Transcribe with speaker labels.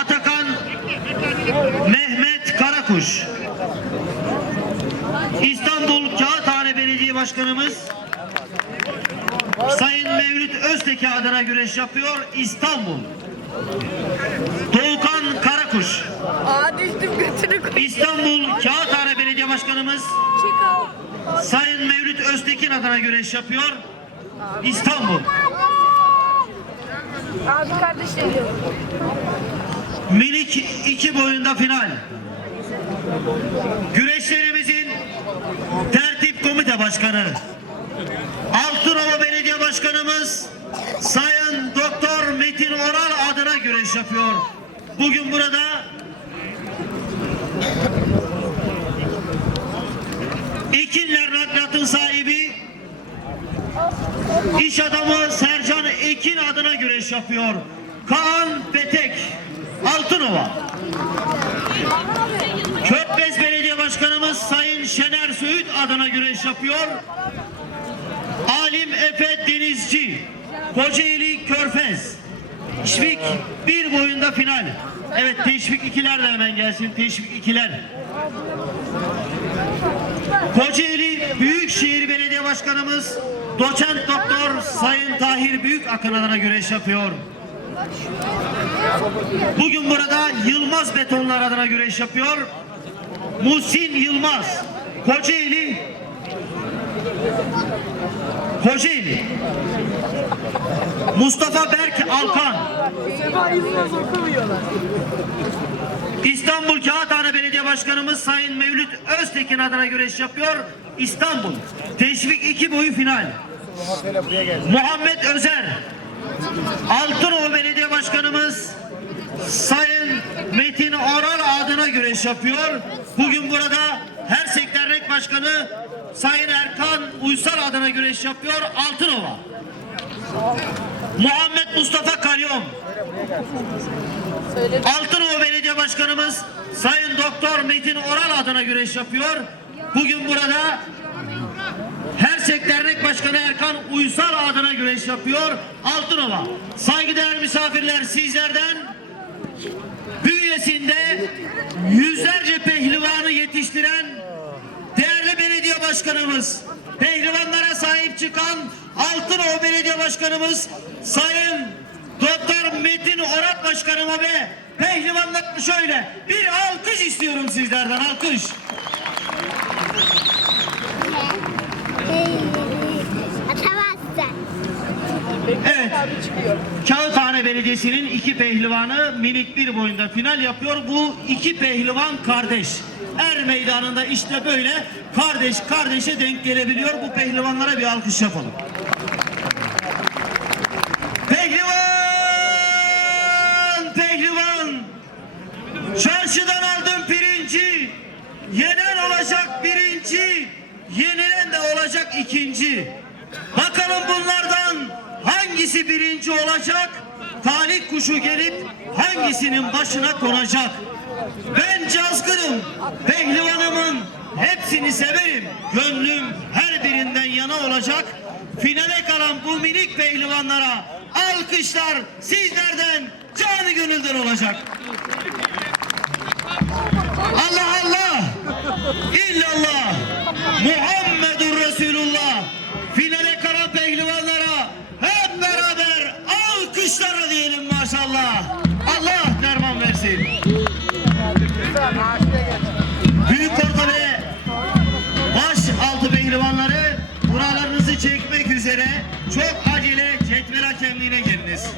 Speaker 1: Atakan Mehmet Karakuş. İstanbul Kağıthane Belediye Başkanımız Sayın Mevlüt Özteki adına güreş yapıyor İstanbul. Doğukan Karakuş.
Speaker 2: Aa düştüm götünü koy.
Speaker 1: İstanbul Kağıthane Belediye Başkanımız. Sayın Mevlüt Öztekin adına güreş yapıyor İstanbul.
Speaker 2: Abi kardeşlerim.
Speaker 1: Minik iki boyunda final. Güreşlerimizin tertip komite başkanı Altınova Belediye Başkanımız Sayın Doktor Metin Oral adına güreş yapıyor. Bugün burada İkinler Naklat'ın sahibi İş adamı Sercan Ekin adına güreş yapıyor. Kaan Petek, Altınova. Köpbez Belediye Başkanımız Sayın Şener Söğüt adına güreş yapıyor. Alim Efe Denizci, Kocaeli Körfez. Teşvik bir boyunda final. Evet teşvik ikiler de hemen gelsin. Teşvik ikiler. Kocaeli Büyükşehir Belediye Başkanımız Doçent Doktor Sayın Tahir Büyük Akın adına güreş yapıyor. Bugün burada Yılmaz Betonlar adına güreş yapıyor. Muhsin Yılmaz. Kocaeli Kocaeli Mustafa Berk Alkan
Speaker 2: Yılmaz okumuyorlar.
Speaker 1: İstanbul Kağıthane Belediye Başkanımız Sayın Mevlüt Öztekin adına güreş yapıyor. İstanbul. Teşvik 2 boyu final. Muhammed Özer. Altınova Belediye Başkanımız Sayın Metin Oral adına güreş yapıyor. Bugün burada Hersek Dernek Başkanı Sayın Erkan Uysal adına güreş yapıyor. Altınova. Muhammed Mustafa Kalyon. Altınova Belediye Başkanımız Sayın Doktor Metin Oral adına güreş yapıyor. Bugün burada Hersek Dernek Başkanı Erkan Uysal adına güreş yapıyor. Altınova. Saygıdeğer misafirler sizlerden bünyesinde yüzlerce pehlivanı yetiştiren değerli belediye başkanımız, pehlivanlara sahip çıkan Altınova Belediye Başkanımız Sayın Doktor Metin Orat Başkanıma ve pehlivanlar şöyle bir alkış istiyorum sizlerden alkış. Evet. Kağıthane Belediyesi'nin iki pehlivanı minik bir boyunda final yapıyor. Bu iki pehlivan kardeş. Er meydanında işte böyle kardeş kardeşe denk gelebiliyor. Bu pehlivanlara bir alkış yapalım. Pehlivan! Pehlivan! Çarşıdan aldım pirinci. Yenen olacak birinci. Yenilen de olacak ikinci. Bakalım bunlardan hangisi birinci olacak? Talih kuşu gelip hangisinin başına konacak? Ben cazgırım, pehlivanımın hepsini severim. Gönlüm her birinden yana olacak. Finale kalan bu minik pehlivanlara alkışlar sizlerden canı gönülden olacak. Çok acele cetvel hakemliğine geliniz.